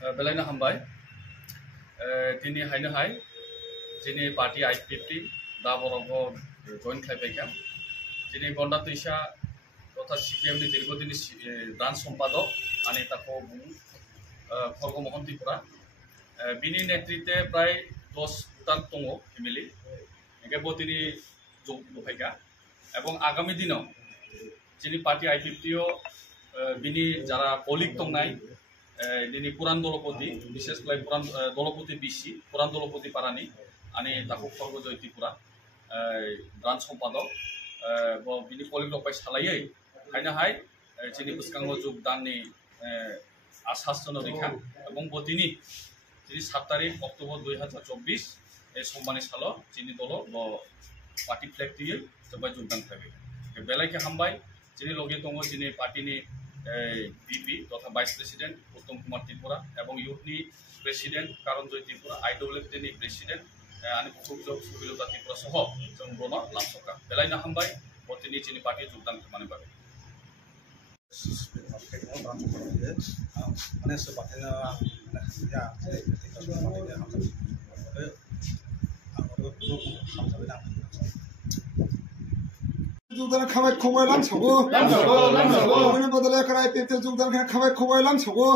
बेलायनो हामबाय दिनै हायनो हाय दिनै पार्टी I50 दा बरंगो जइन खालामबायखा दिनै गंडा तैसा तथा CPM नि दीर्घदिन ब्रांच सम्पादक आनी ताको खर्ग मोहन त्रिपुरा बिनि नेतृत्वे प्राय 10 भुटान दङ फेमिली एकेबो दिनै जौफायखा এবং आगामी दिनाव दिनै पार्टी I50 बिनि जारा कलिग दंनाय दिनै पुरान दलपति विशेष করে पुरान दलपति बिसि पुरान दलपति पारानि आनी ताको खर्ग जय त्रिपुरा ब्रांच सम्पादक बिनि कलिग रपाय सालायै हायनो हाय दिनै बुसकांग जुगदाननि आसास जन रेखा এবং बदिनि दिनै 7 तारिख अक्टोबर 2024 এই সম্মানী সাল চিনি দল पार्टी फ्लैग दिए जब जुगदान खालामबाय बेलायखे हामबाय दिनै लगे दङ दिनै पार्टीनि VP तथा वाइस प्रेसिडेंट उत्तम कुमार त्रिपुरा এবং ইউথনি प्रेसिडेंट कारण जय त्रिपुरा IWFT नि प्रेसिडेंट आनी भुकजक सुबिलता त्रिपुरा सह जों ब्रन लामसका बेलायनो हामबाय बदिनि दिनै पार्टी जुगदान खालामनानै बागै माने sebabnya ya जुगदान खाबाय खबाय लामसागो ओमफ्राय बदले कराय पेपटे जुगदान खाबाय खबाय लामसागो